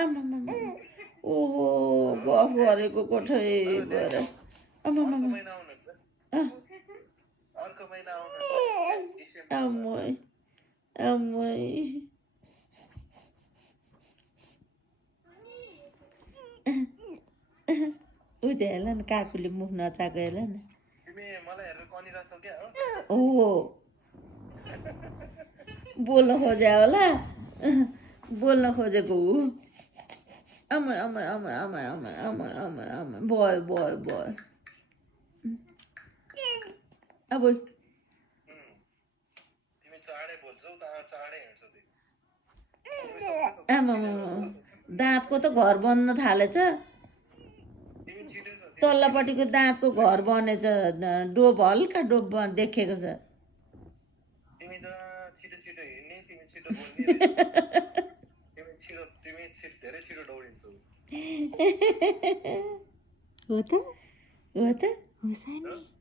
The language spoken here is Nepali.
आमामामा ओहो गफ गरेको कोठै गएर आमामामा आमै आमै उता हेर न काकुले मुख नचाएको हेर न ओहो बोल्न खोजे होला बोल्न खोजेको ऊ आमा आमा आमा आमा आमा आमा आमा आमा भयो भयो भयो अब आमा दाँतको त घर बन्न थालेछ तल्लोपट्टिको दाँतको घर बनेछ डोब हल्का डोब देखेको छ हो त हो त हो